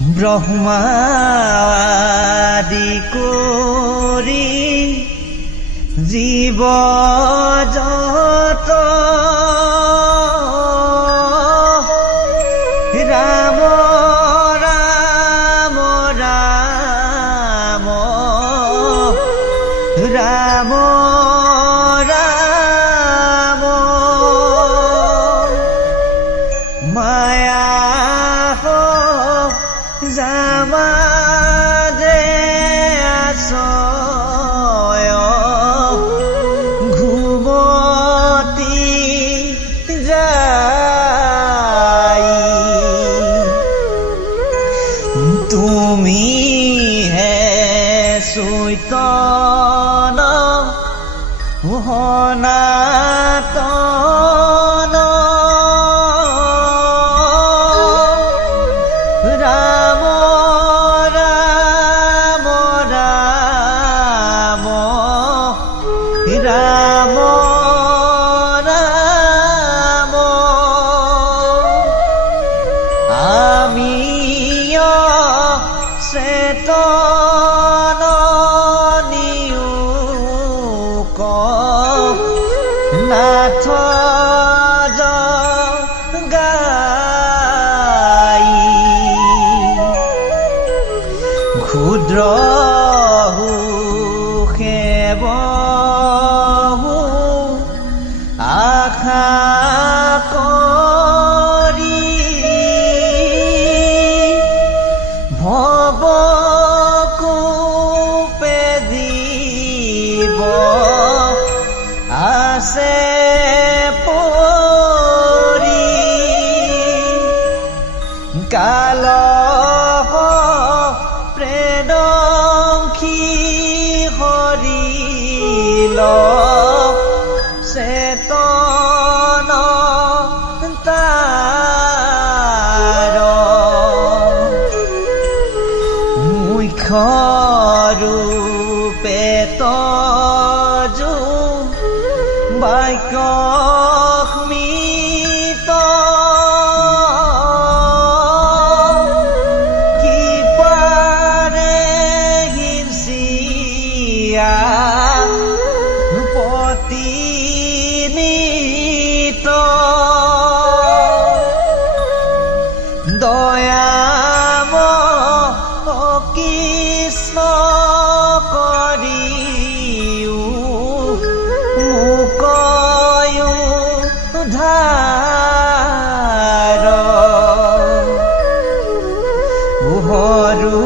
ব্ৰহ্মাদি কৰি জীৱ জগত ৰাম ৰাম ৰাম ৰাম ৰাম মায়া জামাদে আছয় ঘুমতি যাই তুমি হে চৈতন্য সনাতন ৰাম ৰাম ৰাম ৰাম ৰাম আমি চেতন নিয়োগ নাথ জগাই ক্ষুদ্ৰ সেব আশা কৰি ভৱ কোপে জীৱ আছে পৰি কাল প্ৰেদংখী হৰিল চেতন তাৰ মুখ্য ৰূপে তজু বাক্য স্মিত কি পাৰে হিংসিয়া পতিনিত দয়াম কৃষ্ণ কৰিও মুকয়ো ধাৰ উহৰু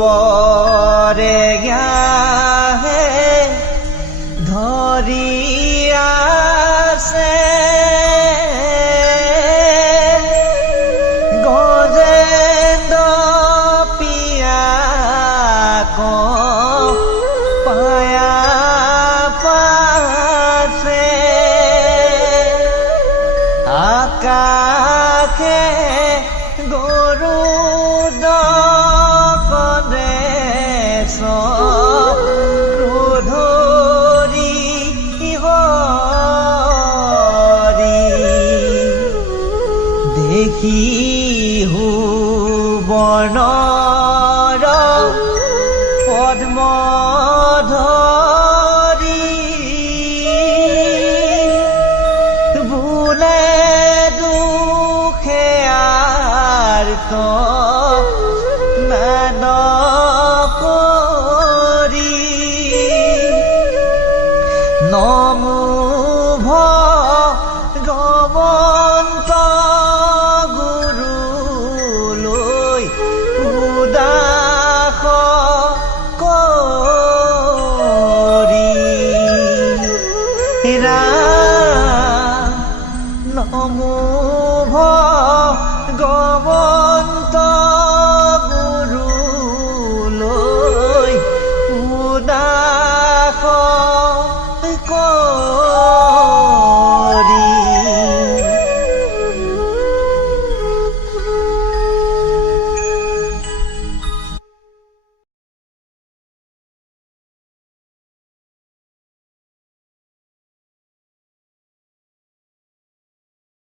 বৰে জ্ঞাহে ধৰি আছে গজেন্দ্ৰ পিয়াক পায়া পাছে আকাশে গৰুড কন্দেশ ক্ৰোধৰি হৰি দেখি বৰ্ণৰ পদ্ম ধৰি বোলে দুখে আৰ্ত নাদ কৰি নমো ভগৱন্ত গুৰুলৈ উদাস কৰি ৰাম নমো ভগৱন্ত